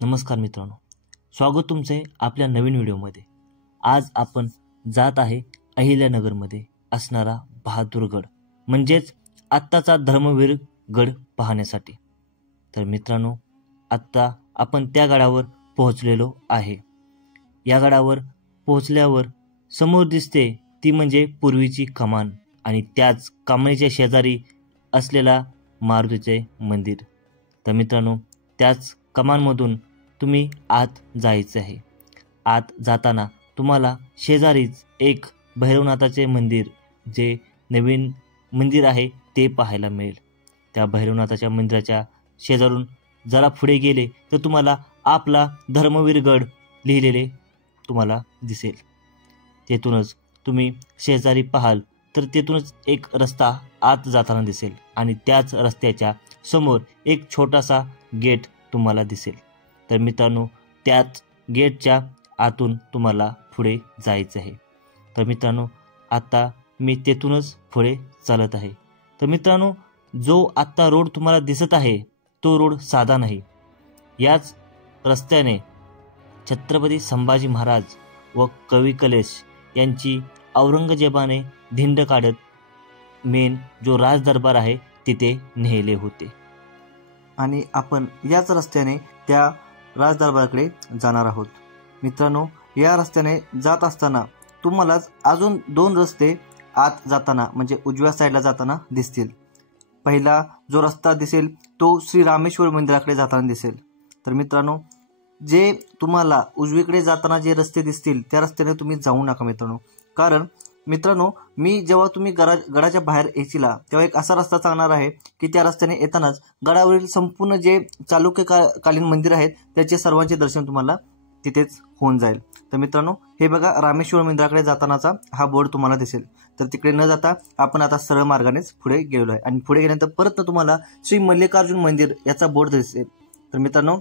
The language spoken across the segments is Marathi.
नमस्कार मित्रांनो, स्वागत तुमचे आपल्या नवीन व्हिडिओमध्ये। आज आपण जात आहे अहिल्यानगरमध्ये असणारा बहादूरगड म्हणजेच आत्ताचा धर्मवीर गड पाहण्यासाठी। तर मित्रांनो, आत्ता आपण त्या गडावर पोहोचलेलो आहे। या गडावर पोहोचल्यावर समोर दिसते ती म्हणजे पूर्वीची कमान आणि त्याच कमानीच्या शेजारी असलेला मारुतीचे मंदिर। तर मित्रांनो, त्याच कमानमधून तुम्ही आत जायचे आहे। आत जाताना तुम्हाला शेजारीच एक भैरवनाथाचे मंदिर, जे नवीन मंदिर आहे ते पाहायला मिळेल। त्या भैरवनाथाच्या मंदिराच्या शेजारून जरा पुढे गेले तर तुम्हाला आपला धर्मवीर गड लिहिलेले तुम्हाला दिसेल। तेथूनच तुम्ही शेजारी पाहाल तर तेथूनच एक रस्ता आत जाताना दिसेल आणि त्याच रस्त्याच्या समोर एक छोटासा गेट तुम्हाला दिसेल। तर मित्रांनो, त्याच गेटच्या आतून तुम्हाला पुढे जायचं आहे। तर मित्रांनो, आता मी तेथूनच पुढे चालत आहे। तर मित्रांनो, जो आत्ता रोड तुम्हाला दिसत आहे तो रोड साधा नाही। याच रस्त्याने छत्रपती संभाजी महाराज व कवी कलेश यांची औरंगजेबाने धिंड काढत मेन जो राजदरबार आहे तिथे नेले होते आणि आपण याच रस्त्याने त्या राजदरबाराकडे जाणार आहोत। मित्रांनो, या रस्त्याने जात असताना तुम्हालाच अजून दोन रस्ते आत जाताना म्हणजे उजव्या साईडला जाताना दिसतील। पहिला जो रस्ता दिसेल तो श्री रामेश्वर मंदिराकडे जाताना दिसेल। तर मित्रांनो, जे तुम्हाला उजवीकडे जाताना जे रस्ते दिसतील त्या रस्त्याने तुम्ही जाऊ नका मित्रांनो। कारण मित्रांनो, मी जेव्हा तुम्ही गडाच्या बाहेर येशीला तेव्हा एक असा रस्ता सांगणार आहे की त्या रस्त्याने येतानाच गडावरील संपूर्ण जे चालुक्यकालीन मंदिर आहेत त्याचे सर्वांचे दर्शन तुम्हाला तिथेच होऊन जाईल। तर मित्रांनो, हे बघा, रामेश्वर मंदिराकडे जातानाचा हा बोर्ड तुम्हाला दिसेल। तर तिकडे न जाता आपण आता सरळ मार्गानेच पुढे गेलो आहे आणि पुढे गेल्यानंतर परत तुम्हाला श्री मल्लिकार्जुन मंदिर याचा बोर्ड दिसेल। तर मित्रांनो,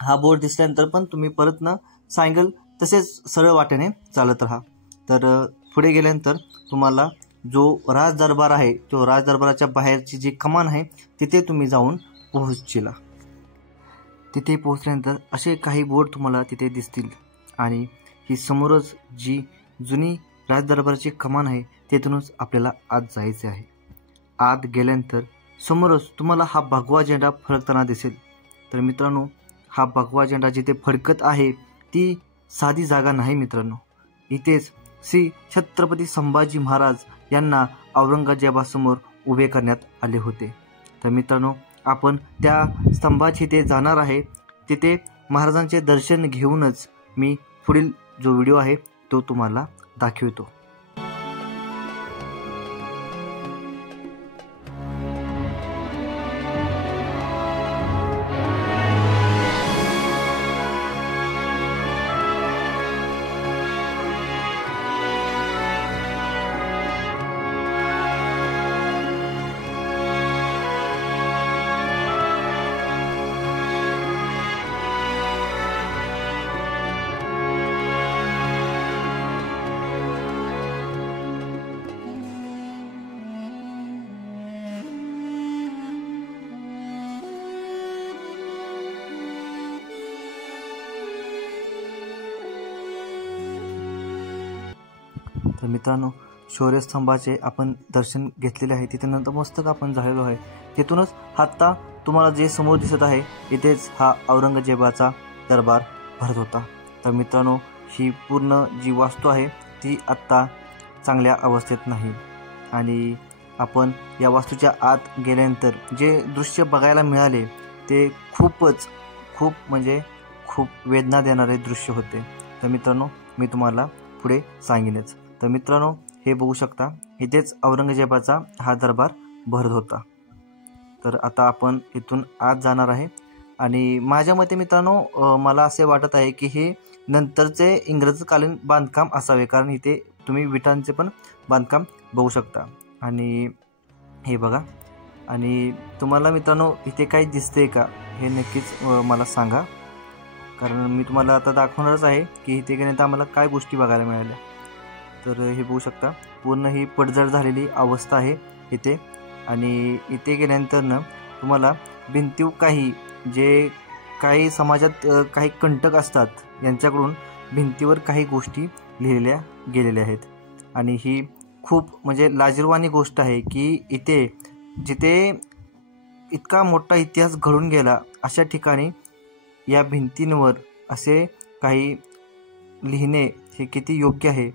हा बोर्ड दिसल्यानंतर पण तुम्ही परत न सांगेल तसेच सरळ वाटेने चालत राहा। तर पुढे गेल्यानंतर तुम्हाला जो राजदरबार आहे तो राजदरबाराच्या बाहेरची जी कमान आहे तिथे तुम्ही जाऊन पोहोचशीला। तिथे पोहोचल्यानंतर असे काही बोर्ड तुम्हाला तिथे दिसतील आणि ही समोरच जी जुनी राजदरबाराची कमान आहे तेथूनच आपल्याला आत जायचे आहे। आत गेल्यानंतर समोरच तुम्हाला हा भगवा झेंडा फडकताना दिसेल। तर मित्रांनो, हा भगवा झेंडा जिथे फडकत आहे ती साधी जागा नाही मित्रांनो। इथेच श्री छत्रपती संभाजी महाराज यांना औरंगजेबासमोर उभे करण्यात आले होते। तर मित्रांनो, आपण त्या स्तंभाची इथे जाणार आहे। तिथे महाराजांचे दर्शन घेऊनच मी पुढील जो व्हिडिओ आहे तो तुम्हाला दाखवतो। तर मित्रांनो, शौर्यस्तंभाचे आपण दर्शन घेतलेले आहे। तिथे नंतर मस्तक आपण झालेलो आहे। तिथूनच आत्ता तुम्हाला जे समोर दिसत आहे इथेच हा औरंगजेबाचा दरबार भरत होता। तर मित्रांनो, ही पूर्ण जी वास्तू आहे ती आत्ता चांगल्या अवस्थेत नाही आणि आपण या वास्तूच्या आत गेल्यानंतर जे दृश्य बघायला मिळाले ते खूप वेदना देणारे दृश्य होते। तर मित्रांनो, मी तुम्हाला पुढे सांगेनच। तर मित्रांनो, हे बघू शकता, इथेच औरंगजेबाचा हा दरबार भरत होता। तर आता आपण इथून आत जाणार आहे आणि माझ्या मते मित्रांनो, मला असे वाटत आहे की हे नंतरचे इंग्रजकालीन बांधकाम असावे, कारण इथे तुम्ही विटांचे पण बांधकाम बघू शकता। आणि हे बघा, आणि तुम्हाला मित्रांनो इथे काही दिसते का हे नक्कीच मला सांगा, कारण मी तुम्हाला आता दाखवणारच आहे की इथे गेल्यानंतर आम्हाला काय गोष्टी बघायला मिळाल्या। तर हे बघू शकता, पूर्ण ही पडझड झालेली अवस्था आहे इथे आणि इथे गेल्यानंतर ना तुम्हाला भिंतीव काही जे काही समाजात काही कंटक असतात यांच्याकडून भिंतीवर काही गोष्टी लिहिलेल्या गेलेल्या आहेत आणि ही खूप म्हणजे लाजिरवाणी गोष्ट आहे की इथे जिथे इतका मोठा इतिहास घडून गेला अशा ठिकाणी या भिंतींवर असे काही लिहिणे हे किती योग्य आहे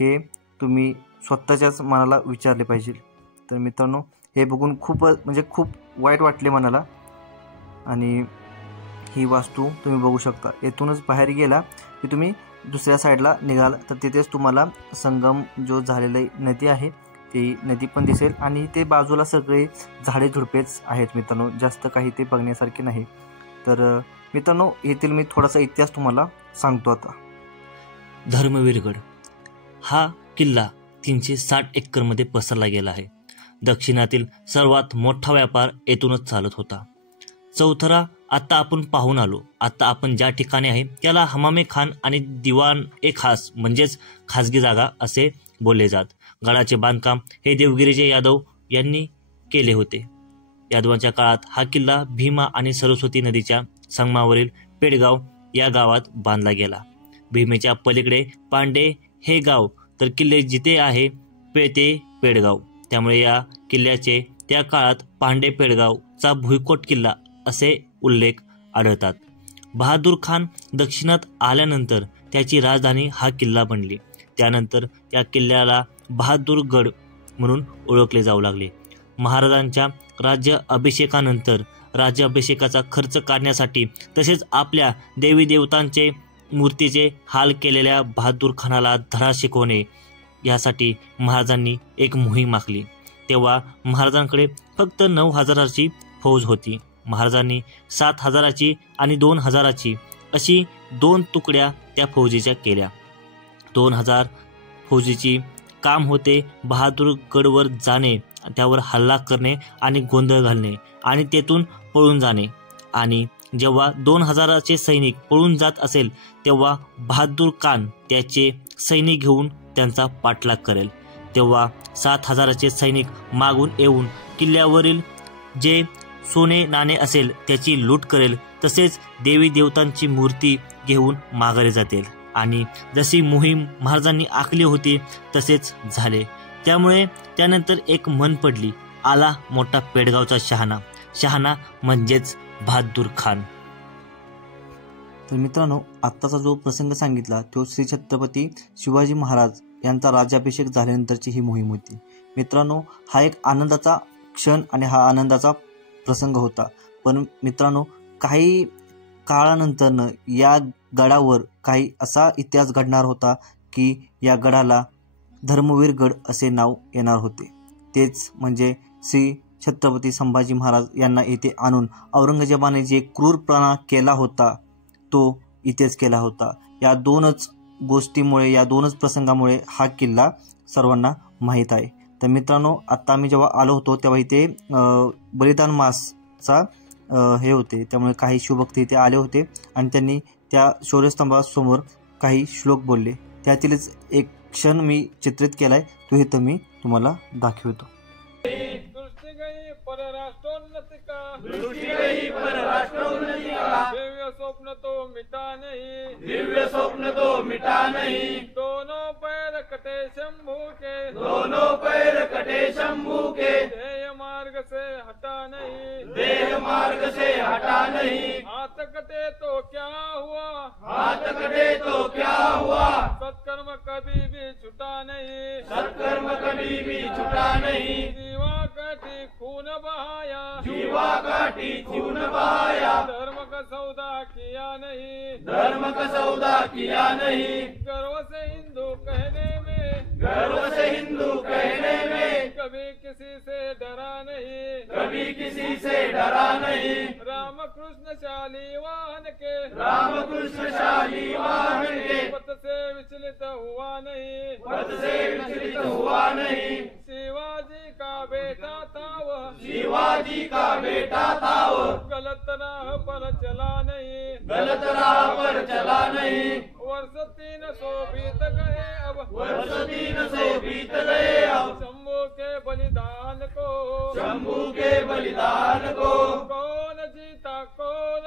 हे तुम्ही स्वतःच्याच मनाला विचारले पाहिजे. तर मित्रांनो, हे बघून खूप वाईट वाटले मनाला. आणि ही वास्तू तुम्ही बघू शकता. येथूनच बाहेर गेला की तुम्ही दुसऱ्या साईडला निघाल तर तिथेच तुम्हाला संगम जो झालेली नदी आहे ती नदी पण दिसेल आणि ते बाजूला सगळे झाडे झुडपेच आहेत मित्रांनो. जास्त काही ते बघण्यासारखे नाही. तर मित्रांनो, येथील मी थोडासा इतिहास तुम्हाला सांगतो आता. धर्मवीरगड हा किल्ला 360 एकरमध्ये पसरला गेला आहे. दक्षिणातील सर्वात मोठा व्यापार येथूनच चालत होता. चौथरा आता आपण पाहून आलो. आता आपण ज्या ठिकाणी आहे त्याला हमामे खान आणि दिवाण ए खास म्हणजेच खासगी जागा असे बोलले जात. गडाचे बांधकाम हे देवगिरीचे यादव यांनी केले होते. यादवांच्या काळात हा किल्ला भीमा आणि सरस्वती नदीच्या संगमावरील पेडगाव या गावात बांधला गेला. भीमेच्या पलीकडे पांडे हे गाव तर किल्ले जिथे आहे ते पेडगाव. त्यामुळे या किल्ल्याचे त्या काळात पांडे पेडगावचा भुईकोट किल्ला असे उल्लेख आढळतात. बहादूर खान दक्षिणात आल्यानंतर त्याची राजधानी हा किल्ला बनली. त्यानंतर या किल्ल्याला बहादूरगड म्हणून ओळखले जाऊ लागले. महाराजांच्या राज्य अभिषेकानंतर राज्याभिषेकाचा खर्च काढण्यासाठी तसेच आपल्या देवी देवतांचे मूर्तीचे हाल केलेल्या बहादूर खानाला धडा शिकवणे यासाठी महाराजांनी एक मोहीम आखली. तेव्हा महाराजांकडे फक्त 9,000ची फौज होती. महाराजांनी 7,000ची आणि 2,000ची अशी 2 तुकड्या त्या फौजीच्या केल्या. 2,000 फौजीची काम होते बहादूरगडवर जाणे, त्यावर हल्ला करणे आणि गोंधळ घालणे आणि तेथून पळून जाणे. आणि जेव्हा 2,000चे सैनिक पळून जात असेल तेव्हा बहादूर खान त्याचे सैनिक घेऊन त्यांचा पाठलाग करेल. तेव्हा 7,000चे सैनिक मागून येऊन किल्ल्यावरील जे सोने नाणे असेल त्याची लूट करेल. तसेच देवी देवतांची मूर्ती घेऊन माघारी जातील. आणि जशी मोहीम महाराजांनी आखली होती तसेच झाले. त्यामुळे त्यानंतर एक म्हण पडली, आला मोठा पेडगावचा शहाणा. शहाणा म्हणजेच बहादूर खान. तर मित्रांनो, आत्ताचा जो प्रसंग सांगितला तो श्री छत्रपती शिवाजी महाराज यांचा राज्याभिषेक झाल्यानंतरची ही मोहीम होती. मित्रांनो, हा एक आनंदाचा क्षण आणि हा आनंदाचा प्रसंग होता. पण मित्रांनो, काही काळानंतर या गडावर काही असा इतिहास घडणार होता की या गडाला धर्मवीर गड असे नाव येणार होते. तेच म्हणजे श्री छत्रपती संभाजी महाराज यांना येथे आणून औरंगजेबाने जे क्रूरपणा केला होता तो इथेच केला होता. या 2च गोष्टीमुळे, या 2च प्रसंगामुळे हा किल्ला सर्वांना माहीत आहे. तर मित्रांनो, आता आम्ही जेव्हा आलो होतो तेव्हा इथे बलिदान मासचा हे होते. त्यामुळे काही शिवभक्त इथे आले होते आणि त्यांनी त्या शौर्यस्तंभासमोर काही श्लोक बोलले. त्यातीलच एक क्षण मी चित्रित केलाय, तो इथं मी तुम्हाला दाखवतो. दिव्य स्वप्न तो मिटा नहीं दोनों पैर कटे शंभू के देह मार्ग से हटा नहीं हाथ कटे तो क्या हुआ सत्कर्म कभी भी छूटा नहीं जीवा काटी खून बहाया धर्म का सौदा किया नहीं गर्व से हिंदू कहने में कभी किसी से डरा नहीं रामकृष्ण शालीवान के पथ से विचलित हुआ नहीं शिवाजी का बेटा था वह गलत राह पर चला नहीं वर्ष 300 बीत गए अब शंभू के बलिदान को कौन जीता कौन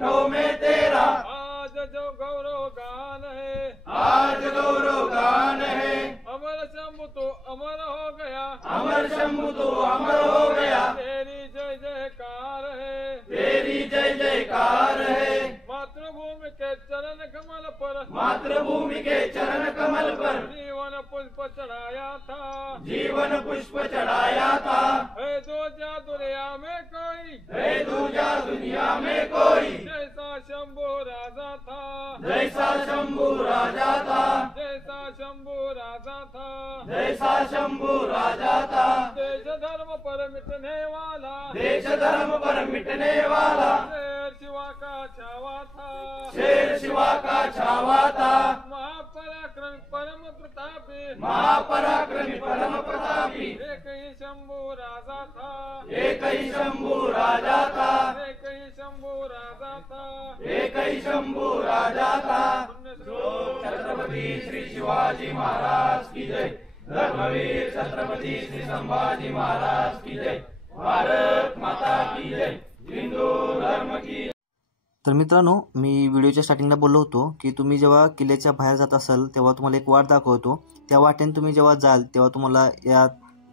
कंठों में तेरा आज जो गौरव गान है, आज गौरव गान है। अमर शंभु तो अमर हो गया, अमर शंभु तो अमर हो गया, तेरी जय जयकार है, तेरी जय जयकार है। मातृभूमि के चरण कमल पर, मातृभूमि के चरण कमल पर जीवन पुष्प चढ़ाया था, जीवन पुष्प चढ़ाया था। है दूजा दुनिया में कोई, है दूजा दुनिया में कोई, जैसा शंभु राजा था, जैसा शंभु राजा था, जैसा शंभु राजा था, जैसा शंभु राजा था। देश धर्म पर मिटने वाला, देश धर्म पर मिटने वाला, शेर शिवा का छावा था, शेर शिवा का छावा था। महापराक्रमी परम प्रतापी, महापराक्रमी परम प्रतापी, एक ही शंभु राजा था, एक ही शंभु राजा था, एक ही शंभु राजा था, एक ही शंभु राजा था। छत्रपति श्री शिवाजी महाराज की जय। धर्मवीर छत्रपति श्री संभाजी महाराज की जय। भारत माता की जय। हिंदू धर्म की। तर मित्रांनो, मी व्हिडिओच्या स्टार्टिंगला बोललो होतो की तुम्ही जेव्हा किल्ल्याच्या बाहेर जात असाल तेव्हा तुम्हाला एक वाट दाखवतो, त्या वाटेने तुम्ही जेव्हा जाल तेव्हा तुम्हाला या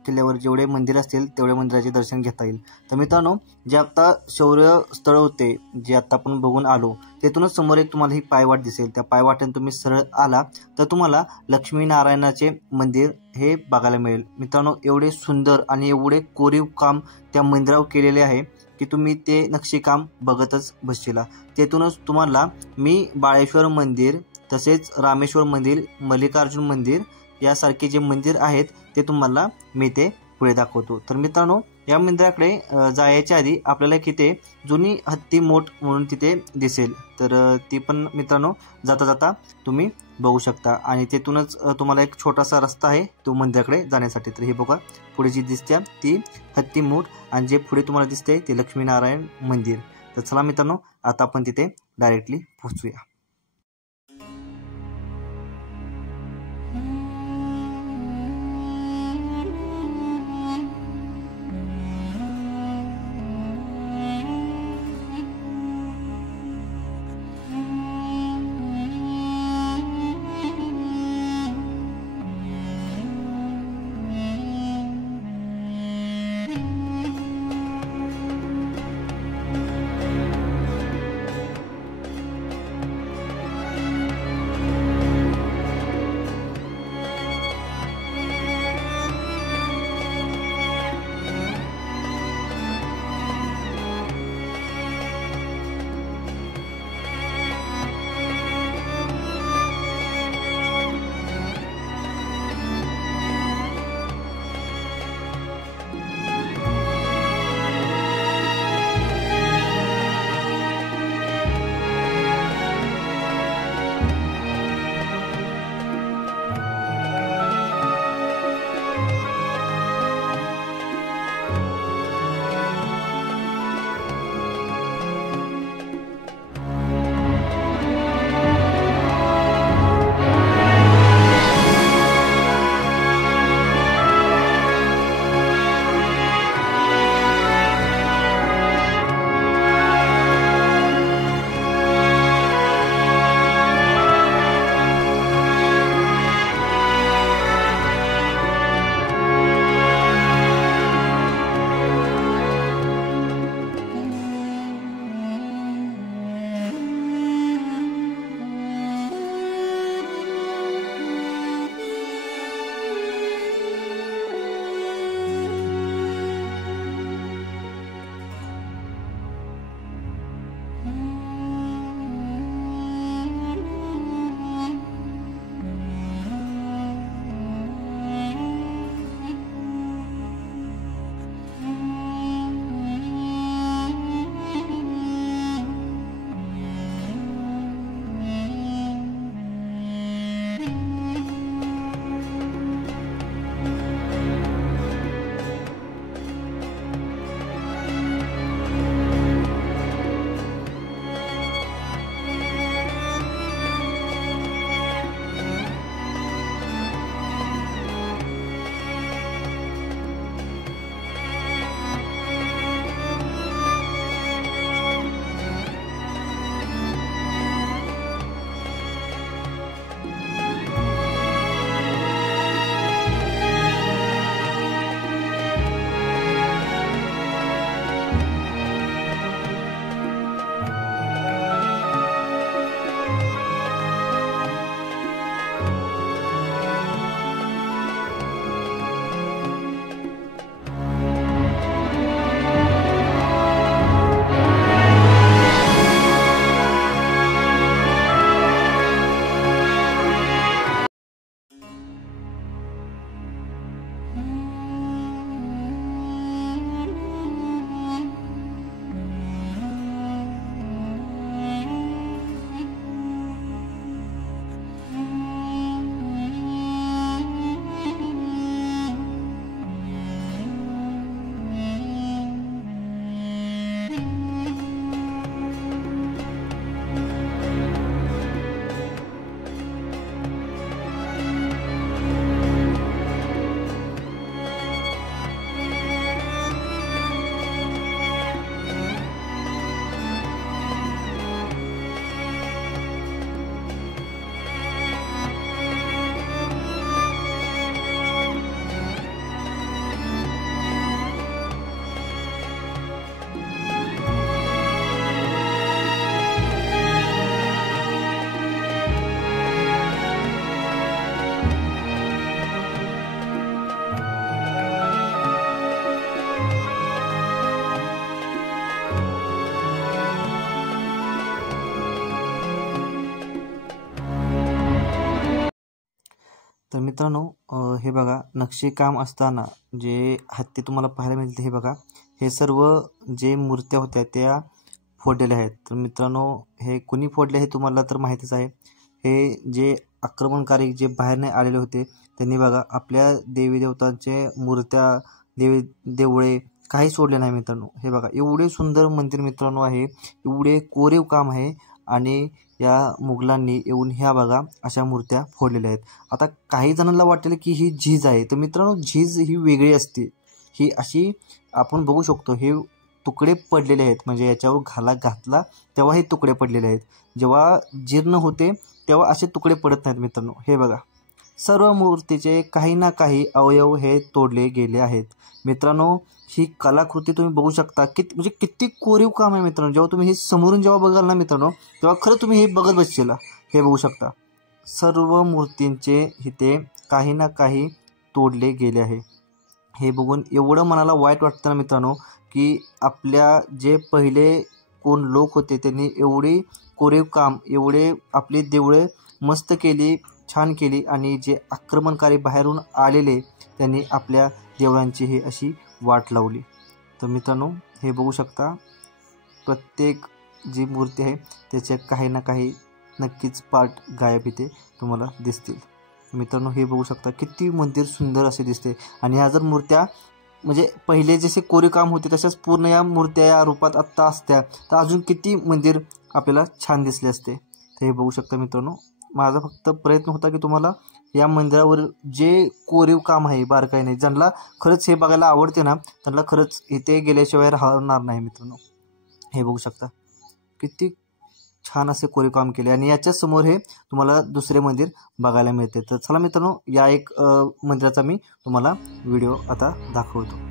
किल्ल्यावर जेवढे मंदिर असतील तेवढे मंदिराचे दर्शन घेता येईल। तर मित्रांनो, जे आता शौर्य स्थळ होते जे आता आपण बघून आलो तेथूनच समोर एक तुम्हाला ही पायवाट दिसेल, त्या पायवाटेने तुम्ही सरळ आला तर तुम्हाला लक्ष्मीनारायणाचे मंदिर हे बघायला मिळेल। मित्रांनो, एवढे सुंदर आणि एवढे कोरीव काम त्या मंदिरावर केलेले आहे की तुम्ही ते नक्षीकाम बघतच बसशीला। तेथूनच तुम्हाला मी बाळेश्वर मंदिर, तसेच रामेश्वर मंदिर, मल्लिकार्जुन मंदिर यासारखे जे मंदिर आहेत ते तुम्हाला मी ते पुढे दाखवतो। तर मित्रांनो, या मंदिराकडे जायच्या आधी आपल्याला तिथे जुनी हत्ती मोठ म्हणून तिथे दिसेल, तर ती पण मित्रांनो जाता जाता तुम्ही बघू शकता। आणि तेथूनच तुम्हाला एक छोटासा रस्ता आहे तो मंदिराकडे जाण्यासाठी। तर हे बघा, पुढे जी दिसते ती हत्ती मोठ आणि जे पुढे तुम्हाला दिसते ते लक्ष्मीनारायण मंदिर। तर चला मित्रांनो, आता आपण तिथे डायरेक्टली पोहोचूया। तर मित्रांनो हे बघा नक्षीकाम असताना जे हत्ती तुम्हाला पाहायला मिळते हे बघा, हे सर्व जे मूर्त्या होत्या त्या फोडलेल्या आहेत. तर मित्रांनो हे कुणी फोडले हे तुम्हाला तर माहितीच आहे. हे जे आक्रमणकारी जे बाहेर नाही आलेले होते त्यांनी बघा आपल्या देवी देवतांचे मूर्त्या देवळे काही सोडले नाही मित्रांनो. हे बघा एवढे सुंदर मंदिर मित्रांनो आहे, एवढे कोरीव काम आहे आणि या मुघलांनी येऊन ह्या बघा अशा मूर्त्या फोडलेल्या आहेत. आता काही जणांना वाटेल की ही झीज आहे, तर मित्रांनो झीज ही वेगळी असते. ही अशी आपण बघू शकतो हे तुकडे पडलेले आहेत, म्हणजे याच्यावर घातला तेव्हा हे तुकडे पडलेले आहेत. जेव्हा जीर्ण होते तेव्हा असे तुकडे पडत नाहीत मित्रांनो. हे बघा सर्व मूर्तीचे काही ना काही अवयव हे तोडले गेले आहेत मित्रांनो. ही कलाकृती तुम्ही बघू शकता म्हणजे किती कोरीव काम आहे मित्रांनो. जेव्हा तुम्ही हे समोरून जेव्हा बघाल ना मित्रांनो तेव्हा खरं तुम्ही हे बघत बसशील. हे बघू शकता सर्व मूर्तींचे इथे काही ना काही तोडले गेले आहे. हे बघून एवढं मनाला वाईट वाटतं ना मित्रांनो की आपल्या जे पहिले कोण लोक होते त्यांनी एवढी कोरीव काम एवढे आपली देवळे मस्त केली, छान केली, आणि जे आक्रमणकारी बाहेरून आलेले त्यांनी आपल्या देवळांची ही अशी वाट लावली. तर मित्रांनो हे बघू शकता प्रत्येक जी मूर्ती आहे त्याचे काही ना काही नक्कीच पार्ट गायब इथे तुम्हाला दिसतील मित्रांनो. हे बघू शकता किती मंदिर सुंदर असे दिसते, आणि ह्या जर मूर्त्या म्हणजे पहिले जसे कोरीव काम होते तशाच पूर्ण या मूर्त्या या रूपात आत्ता असत्या तर अजून किती मंदिर आपल्याला छान दिसले असते. तर हे बघू शकता मित्रांनो. माझा फक्त प्रयत्न होता की तुम्हाला या मंदिरावर जे कोरीव काम आहे बारकाईने, ज्यांना खरंच हे बघायला आवडते ना त्यांना खरंच इथे गेल्याशिवाय राहणार नाही मित्रांनो. हे बघू शकता किती छान असे कोरीव काम केले, आणि याच्याच समोर हे तुम्हाला दुसरे मंदिर बघायला मिळते. तर चला मित्रांनो या एक मंदिराचा मी तुम्हाला व्हिडिओ आता दाखवतो.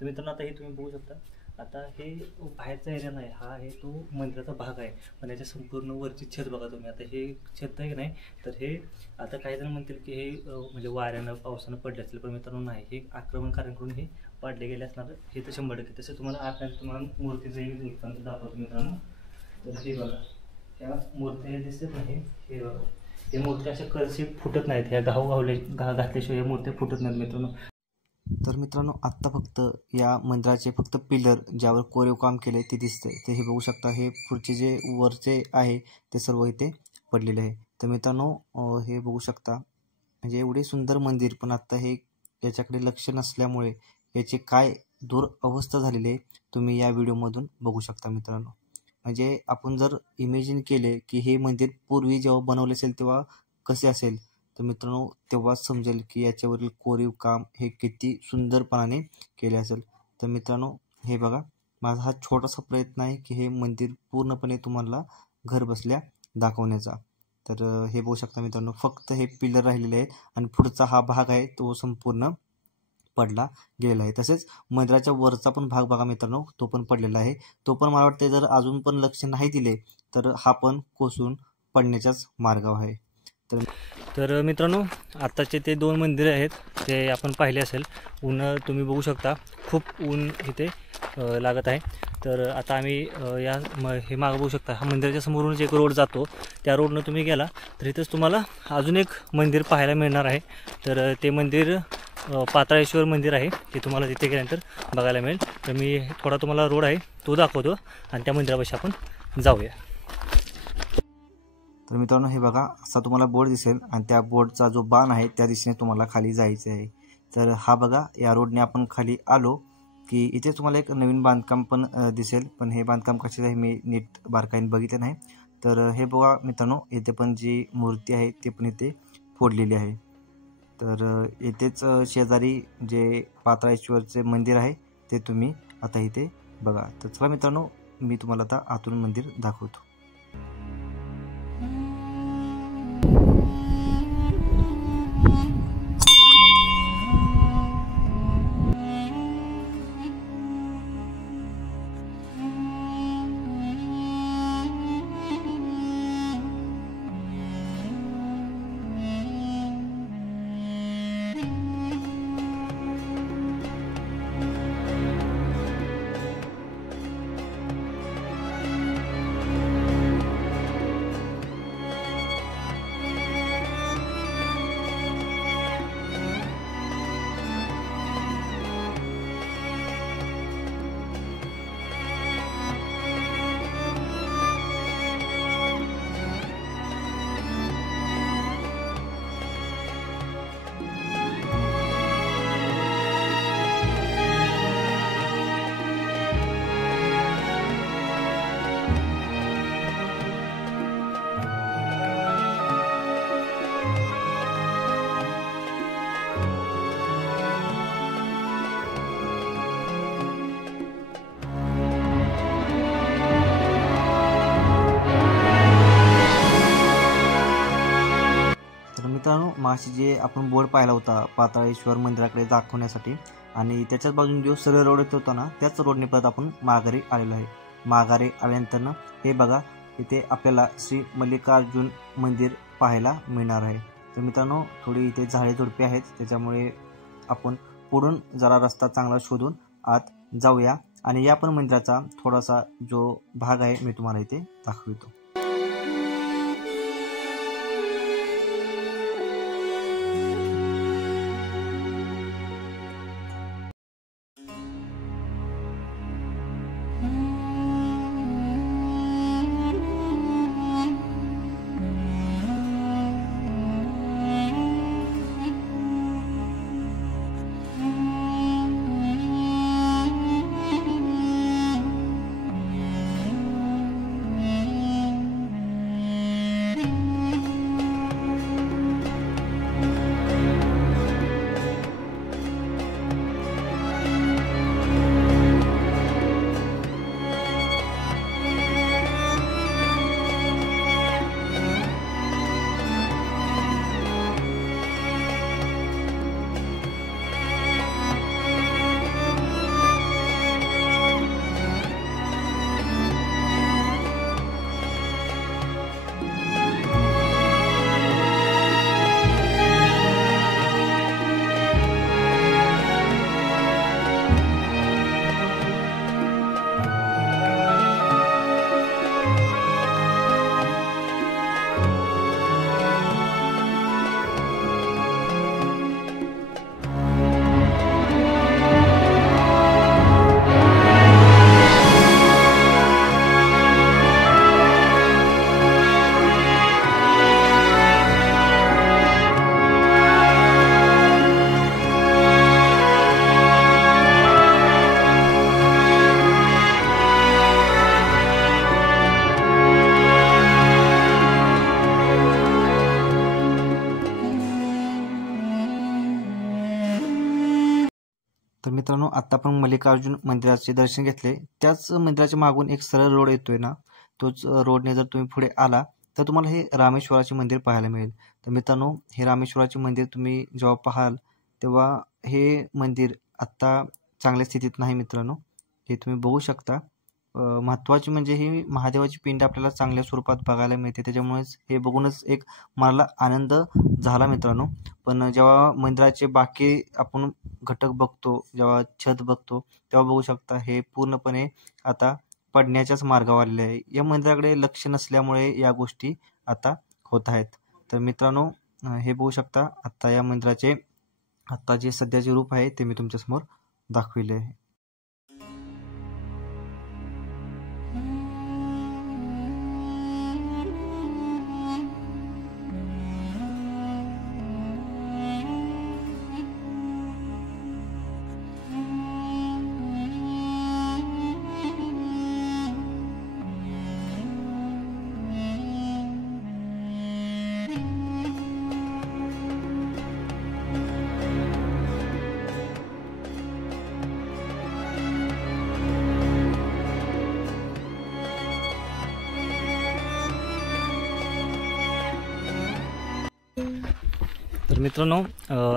तर मित्रांनो आता हे तुम्ही बघू शकता. आता हे बाहेरचा एरिया नाही, हा आहे तो मंदिराचा भाग आहे, पण याच्या संपूर्ण वरची छत बघा तुम्ही. आता हे छत आहे की नाही, तर हे आता काही जण म्हणतील की हे म्हणजे वाऱ्यानं पावसानं पडले असतील, पण मित्रांनो नाही, हे आक्रमणकाऱ्यांकडून हे पाडले गेले असणार हे तर 100%. तसं तुम्हाला आतमध्ये तुम्हाला मूर्तीचं दाखवतो मित्रांनो. तर हे बघा ह्या मूर्त्या हे दिसतात नाही, हे बघा हे मूर्त्या अशा कळशी फुटत नाहीत, ह्या घातल्याशिवाय या मूर्त्या फुटत नाहीत मित्रांनो. तर मित्रांनो आत्ता फक्त या मंदिराचे फक्त पिलर ज्यावर कोरीव काम केले ते दिसतंय. ते हे बघू शकता, हे पुढचे जे वरचे आहे ते सर्व इथे पडलेले आहे. तर मित्रांनो हे बघू शकता, म्हणजे एवढे सुंदर मंदिर पण आत्ता हे याच्याकडे लक्ष नसल्यामुळे याची काय दुरअवस्था झालेली आहे तुम्ही या व्हिडिओमधून बघू शकता मित्रांनो. म्हणजे आपण जर इमेजिन केले की हे मंदिर पूर्वी जेव्हा बनवले असेल तेव्हा कसे असेल, तर मित्रांनो तेव्हाच समजेल की याच्यावरील कोरीव काम हे किती सुंदरपणाने केले असेल. तर मित्रांनो हे बघा, माझा हा छोटासा प्रयत्न आहे की हे मंदिर पूर्णपणे तुम्हाला घर बसल्या दाखवण्याचा. तर हे बघू शकता मित्रांनो, फक्त हे पिलर राहिलेले आहेत आणि पुढचा हा भाग आहे तो संपूर्ण पडला गेलेला आहे. तसेच मंदिराच्या वरचा पण भाग बघा मित्रांनो, तो पण पडलेला आहे. तो पण मला वाटते जर अजून पण लक्ष नाही दिले तर हा पण कोसळून पडण्याच्याच मार्गावर आहे. तर मित्रांनो आत्ताचे ते 2 मंदिरं आहेत ते आपण पाहिले असेल. ऊन तुम्ही बघू शकता, खूप ऊन इथे लागत आहे. तर आता आम्ही हे मागं बघू शकता, हा मंदिराच्या समोरूनच एक रोड जातो. त्या रोडनं तुम्ही गेला तर इथंच तुम्हाला अजून एक मंदिर पाहायला मिळणार आहे. तर ते मंदिर पाताळेश्वर मंदिर आहे, ते तुम्हाला तिथे गेल्यानंतर बघायला मिळेल. तर मी थोडा तुम्हाला रोड आहे तो दाखवतो आणि त्या मंदिरापाशी आपण जाऊया. तर मित्रांनो हे बघा, असा तुम्हाला बोर्ड दिसेल आणि त्या बोर्डचा जो बाण आहे त्या दिशेने तुम्हाला खाली जायचं आहे. तर हा बघा, या रोडने आपण खाली आलो की इथे तुम्हाला एक नवीन बांधकाम पण दिसेल. पण हे बांधकाम कसे आहे मी नीट बारकाईने बघितलं नाही. तर हे बघा मित्रांनो, इथे पण जी मूर्ती आहे ते पण इथे फोडलेली आहे. तर इथेच शेजारी जे पाताळेश्वरचे मंदिर आहे ते तुम्ही आता इथे बघा. तर चला मित्रांनो, मी तुम्हाला आता आतून मंदिर दाखवतो. मित्रांनो माशी जे आपण बोर्ड पाहिला होता पाताळेश्वर मंदिराकडे दाखवण्यासाठी, आणि त्याच्याच बाजूने जो सरळ रोड येत होता ना, त्याच रोडने परत आपण माघारी आलेलो आहे. माघारी आल्यानंतर हे बघा, इथे आपल्याला श्री मल्लिकार्जुन मंदिर पाहायला मिळणार आहे. तर मित्रांनो थोडी इथे झाडे झुडपे आहेत, त्याच्यामुळे आपण पुढून जरा रस्ता चांगला शोधून आत जाऊया आणि या पण मंदिराचा थोडासा जो भाग आहे मी तुम्हाला इथे दाखवतो. तर मित्रांनो आता आपण मल्लिकार्जुन मंदिराचे दर्शन घेतले. त्याच मंदिराच्या मागून एक सरळ रोड येतोय ना, तोच रोडने जर तुम्ही पुढे आला तर तुम्हाला हे रामेश्वराचे मंदिर पाहायला मिळेल. तर मित्रांनो हे रामेश्वराचे मंदिर तुम्ही जेव्हा पाहाल तेव्हा हे मंदिर आत्ता चांगल्या स्थितीत नाही मित्रांनो. हे तुम्ही बघू शकता. महत्त्वाची म्हणजे ही महादेवाची पिंड आपल्याला चांगल्या स्वरूपात बघायला मिळते, त्याच्यामुळेच हे बघूनच एक मला आनंद झाला मित्रांनो. पण जेव्हा मंदिराचे बाकी आपण घटक बघतो, जेव्हा छत बघतो तेव्हा बघू शकता हे पूर्णपणे आता पडण्याच्याच मार्गावर आलेले आहे. या मंदिराकडे लक्ष नसल्यामुळे या गोष्टी आता होत आहेत. तर मित्रांनो हे बघू शकता आत्ता या मंदिराचे आत्ता जे सध्याचे रूप आहे ते मी तुमच्यासमोर दाखविले आहे. तर मित्रांनो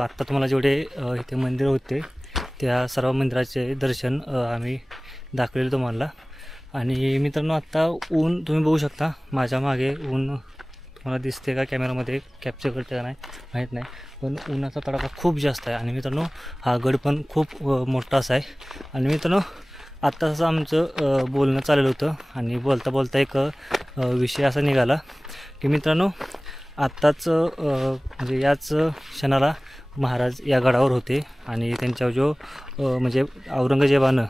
आत्ता तुम्हाला जेवढे इथे मंदिर होते त्या सर्व मंदिराचे दर्शन आम्ही दाखवलेलं तुम्हाला. आणि मित्रांनो आत्ता ऊन तुम्ही बघू शकता, माझ्या मागे ऊन तुम्हाला दिसते का कॅमेरामध्ये कॅप्चर करते का नाही माहीत नाही, पण उन्हाचा तडाखा खूप जास्त आहे. आणि मित्रांनो हा गड पण खूप मोठा असा आहे. आणि मित्रांनो आत्ता असं आमचं बोलणं चाललं होतं आणि बोलता बोलता एक विषय असा निघाला की मित्रांनो आत्ताच म्हणजे याच क्षणाला महाराज या गडावर होते आणि त्यांच्यावर जो म्हणजे औरंगजेबानं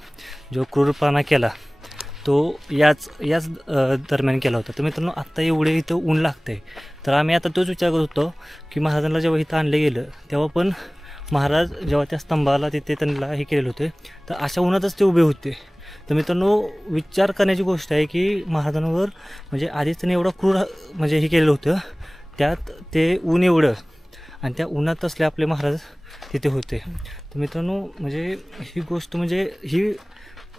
जो क्रूरपणा केला तो याच दरम्यान केला होता. तर मित्रांनो आत्ता एवढे इथं ऊन लागतं आहे, तर आम्ही आता तोच विचार करत होतो की महाराजांना जेव्हा इथं आणलं गेलं तेव्हा पण महाराज जेव्हा त्या स्तंभाला तिथे त्यांना हे केलेलं होते तर अशा उन्हातच ते उभे होते. तर मित्रांनो विचार करण्याची गोष्ट आहे की महाराजांवर म्हणजे आधीच त्यांनी एवढं क्रूर म्हणजे हे केलेलं होतं, त्यात ते ऊन एवढं आणि त्या उन्हात असले आपले महाराज तिथे होते. तर मित्रांनो म्हणजे ही गोष्ट म्हणजे ही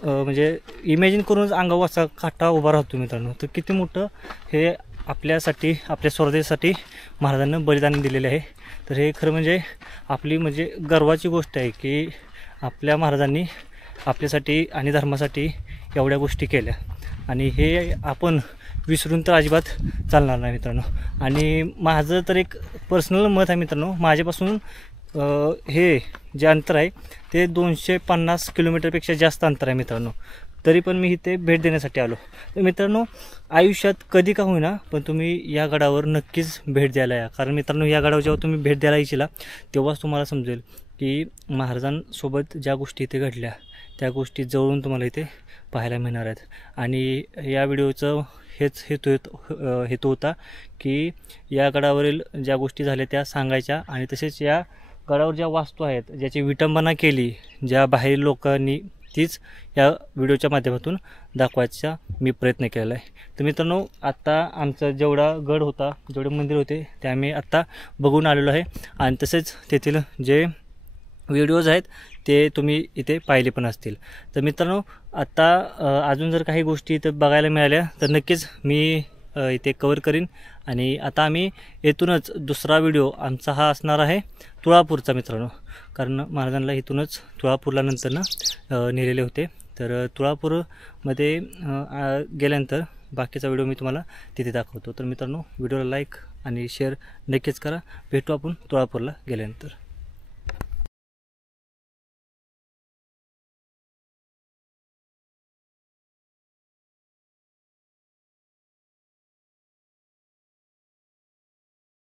म्हणजे इमॅजिन करूनच अंगावर असा काटा उभा राहतो मित्रांनो. तर किती मोठं हे आपल्यासाठी आपल्या स्वराज्यासाठी महाराजांना बलिदान दिलेले आहे. तर हे खरं म्हणजे आपली म्हणजे गर्वाची गोष्ट आहे की आपल्या महाराजांनी आपल्यासाठी आणि धर्मासाठी एवढ्या गोष्टी केल्या आणि हे आपण विसरून तर अजिबात चालणार नाही मित्रांनो. आणि माझं तर एक पर्सनल मत आहे मित्रांनो, माझ्यापासून हे जे अंतर आहे ते 250 किलोमीटरपेक्षा जास्त अंतर आहे मित्रांनो, तरी पण मी इथे भेट देण्यासाठी आलो. तर मित्रांनो आयुष्यात कधी का होईना पण तुम्ही या गडावर नक्कीच भेट द्यायला या, कारण मित्रांनो या गडावर जेव्हा तुम्ही भेट द्यायला येशील तेव्हाच तुम्हाला समजेल की महाराजांसोबत ज्या गोष्टी इथे घडल्या त्या गोष्टी जवळून तुम्हाला इथे पाहायला मिळणार आहेत. आणि या व्हिडिओचं हेच हेतू होता की या गडावरील ज्या गोष्टी झाल्या त्या सांगायच्या आणि तसेच या गडावर ज्या वास्तू आहेत ज्याची विटंबना केली ज्या बाहेर लोकांनी तीच या व्हिडिओच्या माध्यमातून दाखवायचा मी प्रयत्न केलेला आहे. तर मित्रांनो आत्ता आमचा जेवढा गड होता जेवढे मंदिर होते ते आम्ही आत्ता बघून आलेलो आहे आणि तसेच तेथील जे व्हिडिओज आहेत ते तुम्ही इथे पाहिले पण असतील. तर मित्रांनो आत्ता अजून जर काही गोष्टी इथं बघायला मिळाल्या तर नक्कीच मी इथे कवर करीन. आणि आता आम्ही येथूनच दुसरा व्हिडिओ आमचा हा असणार आहे तुळापूरचा मित्रांनो, कारण महाराजांना इथूनच तुळापूरला नंतरनं नेलेले होते. तर तुळापूरमध्ये गेल्यानंतर बाकीचा व्हिडिओ मी तुम्हाला तिथे दाखवतो. तर मित्रांनो व्हिडिओला लाईक आणि शेअर नक्कीच करा. भेटू आपण तुळापूरला गेल्यानंतर.